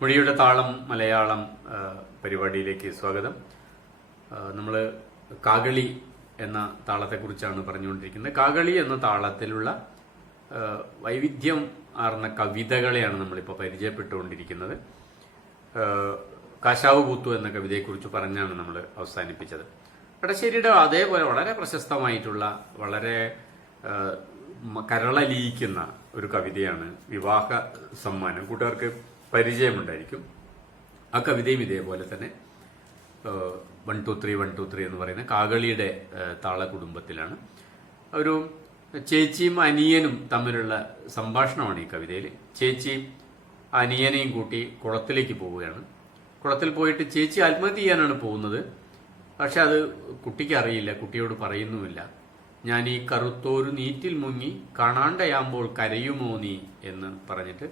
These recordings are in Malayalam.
മൊഴിയുടെ താളം മലയാളം പരിപാടിയിലേക്ക് സ്വാഗതം. നമ്മൾ കാകളി എന്ന താളത്തെക്കുറിച്ചാണ് പറഞ്ഞുകൊണ്ടിരിക്കുന്നത്. കാകളി എന്ന താളത്തിലുള്ള വൈവിധ്യം ആർന്ന കവിതകളെയാണ് നമ്മളിപ്പോൾ പരിചയപ്പെട്ടുകൊണ്ടിരിക്കുന്നത്. കാശാവ് കൂത്തു എന്ന കവിതയെക്കുറിച്ച് പറഞ്ഞാണ് നമ്മൾ അവസാനിപ്പിച്ചത്. എടശ്ശേരിയുടെ അതേപോലെ വളരെ പ്രശസ്തമായിട്ടുള്ള വളരെ കരളലിയിക്കുന്ന ഒരു കവിതയാണ് വിവാഹ സമ്മാനം. കൂട്ടുകാർക്ക് പരിചയമുണ്ടായിരിക്കും. ആ കവിതയും ഇതേപോലെ തന്നെ 1 2 3 1 2 3 എന്ന് പറയുന്ന കാകളിയുടെ താള കുടുംബത്തിലാണ്. ഒരു ചേച്ചിയും അനിയനും തമ്മിലുള്ള സംഭാഷണമാണ് ഈ കവിതയിൽ. ചേച്ചി അനിയനെയും കൂട്ടി കുളത്തിലേക്ക് പോവുകയാണ്. കുളത്തിൽ പോയിട്ട് ചേച്ചി ആത്മഹത്യ ചെയ്യാനാണ് പോകുന്നത്. പക്ഷെ അത് കുട്ടിക്ക് അറിയില്ല, കുട്ടിയോട് പറയുന്നുമില്ല. ഞാൻ ഈ കറുത്തോരു നീറ്റിൽ മുങ്ങി കാണാണ്ടയാകുമ്പോൾ കരയുമോ നീ എന്ന് പറഞ്ഞിട്ട്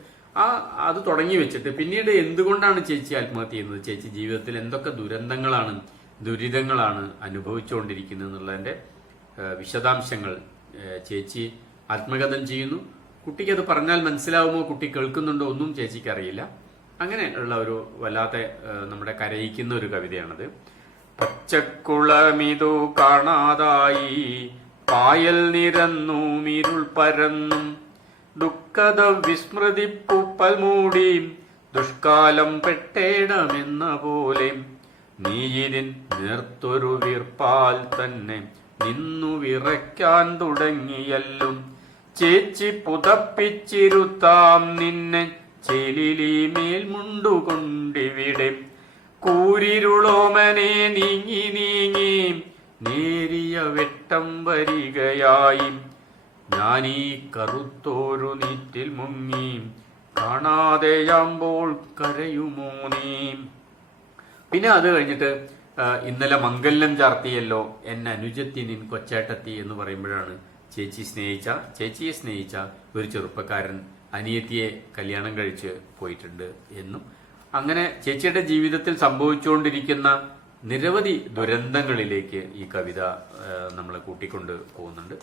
അത് തുടങ്ങി വെച്ചിട്ട് പിന്നീട് എന്തുകൊണ്ടാണ് ചേച്ചി ആത്മഹത്യ ചെയ്യുന്നത്, ചേച്ചി ജീവിതത്തിൽ എന്തൊക്കെ ദുരിതങ്ങളാണ് അനുഭവിച്ചുകൊണ്ടിരിക്കുന്നത് എന്നുള്ളതിന്റെ വിശദാംശങ്ങൾ ചേച്ചി ആത്മകഥം ചെയ്യുന്നു. കുട്ടിക്ക് അത് പറഞ്ഞാൽ മനസ്സിലാവുമോ, കുട്ടി കേൾക്കുന്നുണ്ടോ ഒന്നും ചേച്ചിക്ക് അറിയില്ല. അങ്ങനെ ഉള്ള ഒരു വല്ലാത്ത നമ്മുടെ കരയിക്കുന്ന ഒരു കവിതയാണത്. പച്ചക്കുളമിതു കാണാതായി പായൽ നിരന്നും ഇരുൾ പരന്നും ദുഃഖത വിസ്മൃതിപ്പൂപ്പൽ മൂടി ദുഷ്കാലം പെട്ടേടമെന്ന പോലെ നീയിരിൻ നേർത്തൊരു വീർപ്പാൽ തന്നെ നിന്നു വിറയ്ക്കാൻ തുടങ്ങിയല്ലും ചേച്ചി പുതപ്പിച്ചിരുത്താം നിന്നെ ചെലിലി മേൽമുണ്ടുകൊണ്ടിവിടെ കൂരിരുളോമനെ നീങ്ങി നീങ്ങി നേരിയ വെട്ടം വരികയായി ഞാനീ കറുത്തോരു നീറ്റിൽ മുങ്ങി കാണാതെയാകുമ്പോൾ കരയുമോ നീ. പിന്നെ അത് കഴിഞ്ഞിട്ട് ഇന്നലെ മംഗല്യം ചാർത്തിയല്ലോ എന്നെ അനുജത്തി നിൻ കൊച്ചേട്ടത്തി എന്ന് പറയുമ്പോഴാണ് ചേച്ചിയെ സ്നേഹിച്ച ഒരു ചെറുപ്പക്കാരൻ അനിയത്തിയെ കല്യാണം കഴിച്ച് പോയിട്ടുണ്ട് എന്നും അങ്ങനെ ചേച്ചിയുടെ ജീവിതത്തിൽ സംഭവിച്ചുകൊണ്ടിരിക്കുന്ന നിരവധി ദുരന്തങ്ങളിലേക്ക് ഈ കവിത നമ്മളെ കൂട്ടിക്കൊണ്ട് പോകുന്നുണ്ട്.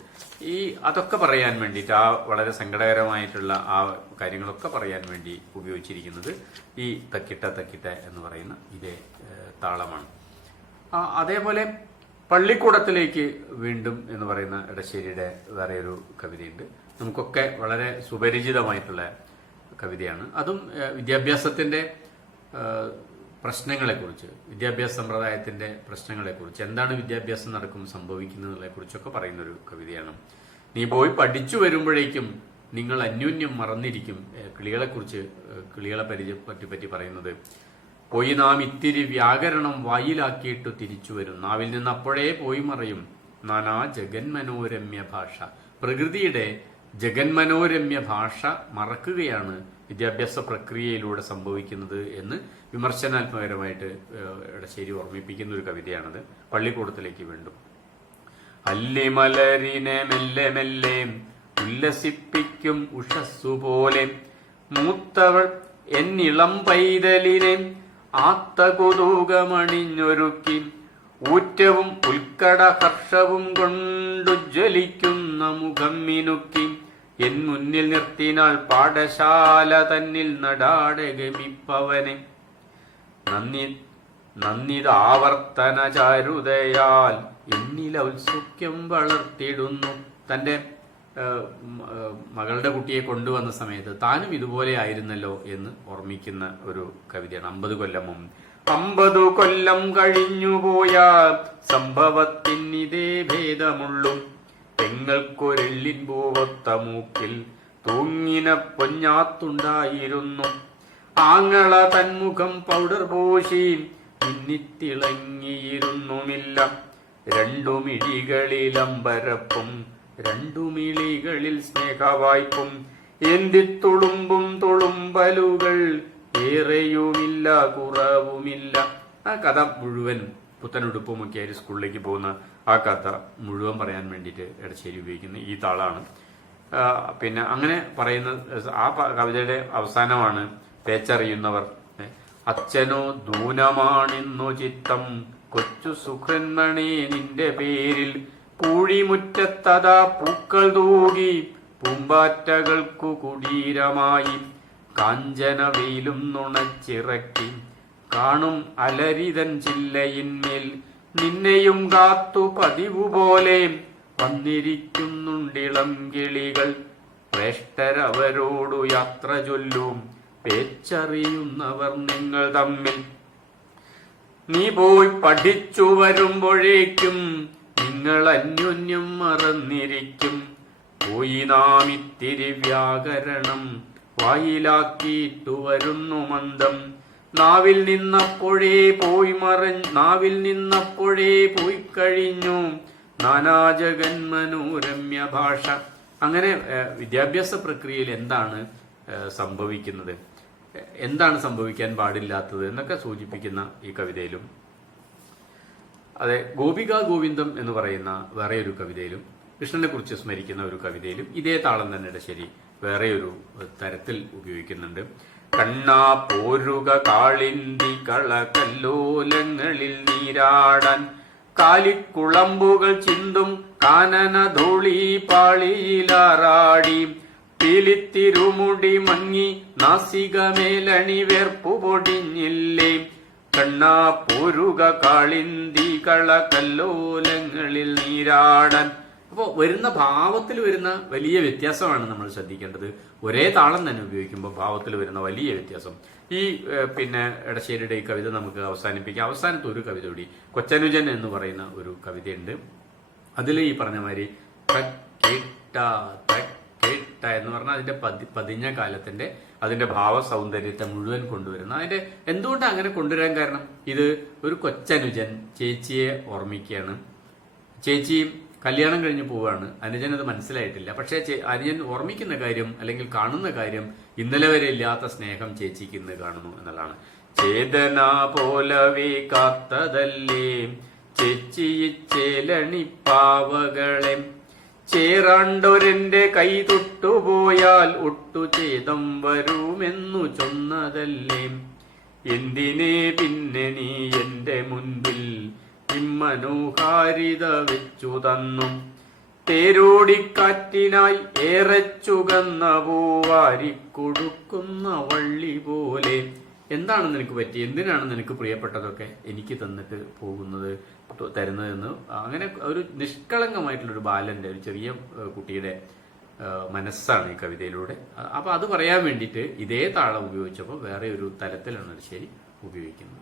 അതൊക്കെ പറയാൻ വേണ്ടിയിട്ട് ആ വളരെ സങ്കടകരമായിട്ടുള്ള ആ കാര്യങ്ങളൊക്കെ പറയാൻ വേണ്ടി ഉപയോഗിച്ചിരിക്കുന്നത് ഈ തക്കിട്ട തക്കിട്ട എന്ന് പറയുന്ന ഇതേ താളമാണ്. അതേപോലെ പള്ളിക്കൂടത്തിലേക്ക് വീണ്ടും എന്ന് പറയുന്ന എടശ്ശേരിയുടെ വേറെ ഒരു കവിതയുണ്ട്. നമുക്കൊക്കെ വളരെ സുപരിചിതമായിട്ടുള്ള കവിതയാണ്. അതും വിദ്യാഭ്യാസത്തിന്റെ പ്രശ്നങ്ങളെക്കുറിച്ച്, വിദ്യാഭ്യാസ സമ്പ്രദായത്തിന്റെ പ്രശ്നങ്ങളെക്കുറിച്ച്, എന്താണ് വിദ്യാഭ്യാസം നടക്കുമ്പോൾ സംഭവിക്കുന്നതിനെ കുറിച്ചൊക്കെ പറയുന്ന ഒരു കവിതയാണ്. നീ പോയി പഠിച്ചു വരുമ്പോഴേക്കും നിങ്ങൾ അന്യോന്യം മറന്നിരിക്കും. കിളികളെ പറ്റി പറയുന്നത്, പോയി നാം ഇത്തിരി വ്യാകരണം വായിലാക്കിയിട്ട് തിരിച്ചു വരും, നാവിൽ നിന്ന് അപ്പോഴേ പോയി മറയും നാനാ ജഗന്മനോരമ്യ ഭാഷ. പ്രകൃതിയുടെ ജഗന്മനോരമ്യ ഭാഷ മറക്കുകയാണ് വിദ്യാഭ്യാസ പ്രക്രിയയിലൂടെ സംഭവിക്കുന്നത് എന്ന് വിമർശനാത്മകരമായിട്ട് എടശ്ശേരി ഓർമ്മിപ്പിക്കുന്ന ഒരു കവിതയാണത്. പള്ളിക്കൂടത്തിലേക്ക് വീണ്ടും. അല്ലിമലരിനെ മെല്ലെ മെല്ലെ ഉല്ലസിപ്പിക്കും ഉഷസ്സുപോലെ മൂത്തവൾ എന്നിളം പൈതലിനെ ആത്ത കൊതുകമണിഞ്ഞൊരുക്കി ഊറ്റവും ഉൽക്കട ഹർഷവും കൊണ്ടുജ്വലിക്കുന്ന മുഖം മിനുക്കി എൻ മുന്നിൽ നിർത്തിനാൾ പാഠശാല തന്നിൽ നടാടെ ഗമിപ്പവനെ നന്ദിതാവർത്തന ചാരുതയാൽ എന്നിൽ ഔത്സുക്യം വളർത്തിടുന്നു. തന്റെ മകളുടെ കുട്ടിയെ കൊണ്ടുവന്ന സമയത്ത് താനും ഇതുപോലെ ആയിരുന്നല്ലോ എന്ന് ഓർമ്മിക്കുന്ന ഒരു കവിതയാണ്. 50 കൊല്ലം മുമ്പ് 50 കൊല്ലം കഴിഞ്ഞുപോയ സംഭവത്തിനിതേ ഭേദമുള്ളൂ. പെങ്ങൾക്കൊരെള്ളിൻ പൂവൊത്ത മൂക്കിൽ തൂങ്ങിന പൊഞ്ഞാത്തുണ്ടായിരുന്നു. ആങ്ങള തന്മുഖം പൗഡർ പൂശി മിന്നിത്തിളങ്ങിയിരുന്നുമില്ല. 2 മിഴികളിലമ്പരപ്പും 2 മിളികളിൽ സ്നേഹവായ്പും എന്തിത്തുളുമ്പും തുളുമ്പലുകൾ ഏറെയുമില്ല കുറവുമില്ല. ആ കഥ മുഴുവൻ പുത്തനുടുപ്പുമൊക്കെ ആയിട്ട് സ്കൂളിലേക്ക് പോകുന്ന ആ കഥ മുഴുവൻ പറയാൻ വേണ്ടിയിട്ട് എടശ്ശേരി ഉപയോഗിക്കുന്ന ഈ താളാണ്. പിന്നെ അങ്ങനെ പറയുന്ന ആ കവിതയുടെ അവസാനമാണ് പേച്ചറിയുന്നവർ. അച്ഛനോ ദൂനമാണിന്നു ചിത്തം കൊച്ചു സുഖന്മണി നിന്റെ പേരിൽ പൂഴിമുറ്റത്തതാ പൂക്കൾ തൂകി പൂമ്പാറ്റകൾക്കു കുടീരമായി കാഞ്ചന വെയിലും നുണച്ചിറക്കി കാണും അലരിതൻ ചില്ലയിന്മേൽ നിന്നെയും കാത്തു പതിവു പോലെ വന്നിരിക്കുന്നുണ്ടിളം കിളികൾ. ശ്രേഷ്ഠരവരോടു യാത്ര ചൊല്ലും പേച്ചറിയുന്നവർ നിങ്ങൾ തമ്മിൽ. നീ പോയി പഠിച്ചു വരുമ്പോഴേക്കും നിങ്ങൾ അന്യോന്യം മറന്നിരിക്കും. പോയി നാം ഇത്തിരി വ്യാകരണം വായിലാക്കിയിട്ടു വരുന്നു മന്ദം. നാവിൽ നിന്നപ്പോഴേ പോയി കഴിഞ്ഞു നാനാജഗന്മനോരമ്യ ഭാഷ. അങ്ങനെ വിദ്യാഭ്യാസ പ്രക്രിയയിൽ എന്താണ് സംഭവിക്കുന്നത്, എന്താണ് സംഭവിക്കാൻ പാടില്ലാത്തത് എന്നൊക്കെ സൂചിപ്പിക്കുന്ന ഈ കവിതയിലും, അതെ, ഗോപികാ ഗോവിന്ദം എന്ന് പറയുന്ന വേറെ ഒരു കവിതയിലും, കൃഷ്ണനെ കുറിച്ച് സ്മരിക്കുന്ന ഒരു കവിതയിലും ഇതേ താളം തന്നെ ശരി വേറെ ഒരു തരത്തിൽ ഉപയോഗിക്കുന്നുണ്ട്. കണ്ണാ പോരുക കാളിന്തി കളകല്ലോലങ്ങളിൽ നീരാടാൻ കാലിക്കുളമ്പുകൾ ചിന്തും കാനന ധൂളി പാളിയിലാറാടി പീലിത്തിരുമുടി മങ്ങി നാസികമേലണി വേർപ്പു പൊടിഞ്ഞില്ലേ. കണ്ണാ പോരുക കാളിന്തി കളകല്ലോലങ്ങളിൽ നീരാടാൻ. അപ്പോൾ വരുന്ന ഭാവത്തിൽ വരുന്ന വലിയ വ്യത്യാസമാണ് നമ്മൾ ശ്രദ്ധിക്കേണ്ടത്. ഒരേ താളം തന്നെ ഉപയോഗിക്കുമ്പോൾ ഭാവത്തിൽ വരുന്ന വലിയ വ്യത്യാസം. ഈ എടശ്ശേരിയുടെ ഈ കവിത നമുക്ക് അവസാനിപ്പിക്കാം. അവസാനത്തെ ഒരു കവിത കൂടി, കൊച്ചനുജൻ എന്ന് പറയുന്ന ഒരു കവിതയുണ്ട്. അതിൽ ഈ പറഞ്ഞ മാതിരി കേട്ട എന്ന് പറഞ്ഞാൽ അതിന്റെ പതിഞ്ഞ കാലത്തിന്റെ അതിന്റെ ഭാവ സൗന്ദര്യത്തെ മുഴുവൻ കൊണ്ടുവരുന്ന, അതിന്റെ എന്തുകൊണ്ടാണ് അങ്ങനെ കൊണ്ടുവരാൻ കാരണം, ഇത് ഒരു കൊച്ചനുജൻ ചേച്ചിയെ ഓർമ്മിക്കുകയാണ്. ചേച്ചി കല്യാണം കഴിഞ്ഞ് പോവുകയാണ്. അനുജൻ അത് മനസ്സിലായിട്ടില്ല. പക്ഷേ അനുജൻ ഓർമ്മിക്കുന്ന കാര്യം അല്ലെങ്കിൽ കാണുന്ന കാര്യം ഇന്നലെ വരെ ഇല്ലാത്ത സ്നേഹം ചേച്ചിക്ക് ഇന്ന് കാണുന്നു എന്നുള്ളതാണ്. ചേതന പോലവേ കാത്തതല്ലേ ചേച്ചിയിച്ചേലണിപ്പാവകളെ ചേറാണ്ടൊരെന്റെ കൈ തൊട്ടുപോയാൽ ഒട്ടുചേതം വരുമെന്നു ചൊന്നതല്ലേ. എന്തിനെ പിന്നെ നീ എന്റെ മുൻപിൽ ഇമ്മനോഹാരിത വെച്ചു തന്നു തേരോടിക്കാറ്റിനായി ഏറെ ചുകന്ന പൂവാരിക്കൊടുക്കുന്ന വള്ളി പോലെ. എന്താണ് നിനക്ക് പറ്റി, എന്തിനാണ് നിനക്ക് പ്രിയപ്പെട്ടതൊക്കെ എനിക്ക് തന്നിട്ട് തരുന്നതെന്ന് അങ്ങനെ ഒരു നിഷ്കളങ്കമായിട്ടുള്ളൊരു ബാലന്റെ, ഒരു ചെറിയ കുട്ടിയുടെ മനസ്സാണ് ഈ കവിതയിലൂടെ. അപ്പൊ അത് പറയാൻ വേണ്ടിയിട്ട് ഇതേ താളം ഉപയോഗിച്ചപ്പോൾ വേറെ ഒരു തലത്തിലാണ് ശരി ഉപയോഗിക്കുന്നത്.